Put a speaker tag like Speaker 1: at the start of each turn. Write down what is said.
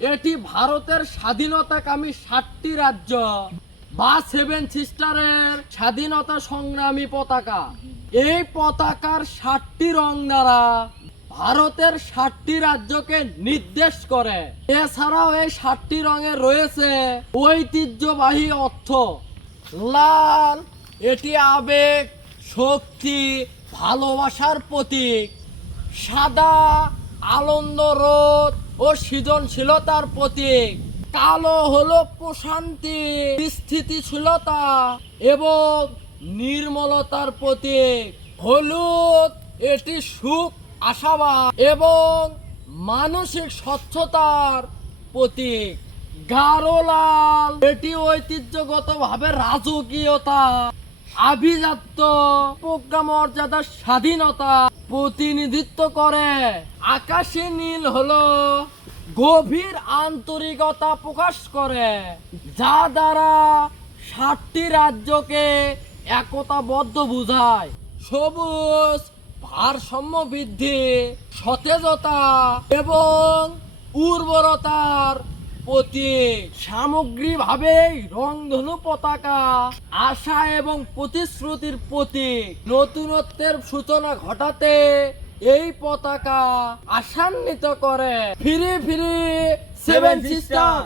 Speaker 1: এটি ভারতের স্বাধীনতাকামী ষাটটি রাজ্য। বা সেভেন সিস্টারের স্বাধীনতা সংগ্রামী পতাকা। এই পতাকার ষাটটি রং দ্বারা ভারতের ষাটটি রাজ্যকে নির্দেশ করে। এছাড়াও এই ষাটটি রঙে রয়েছে ঐতিহ্যবাহী অর্থ। লাল, এটি আবেগ, শক্তি, ভালোবাসার প্রতীক। সাদা, আনন্দ রোধ ও সৃজনশীলতার প্রতীক। কালো হলো প্রশান্তি, স্থিতিশীলতা এবং নির্মলতার প্রতীক। হলুদ, এটি সুখ, আশাবাদ এবং মানসিক স্বচ্ছতার প্রতীক। গাঢ় এটি ঐতিহ্যগতভাবে রাজকীয়তা। আভিজাত্য প্রজ্ঞা মর্যাদার স্বাধীনতা প্রতিনিধিত্ব করে। আকাশে নীল হলো, গভীর আন্তরিকতা প্রকাশ করে। যা দ্বারা ষাটটি রাজ্যকে একতাবদ্ধ বোঝায়। সবুজ ভারসাম্য বৃদ্ধি, সতেজতা এবং উর্বরতার প্রতীক সামগ্রিকভাবে রংধনু পতাকা, আশা এবং প্রতিশ্রুতির প্রতীক। নতুনত্বের সূচনা ঘটাতে এই পতাকা আশান্বিত করে। ফিরে ফিরে সেভেন সিস্টার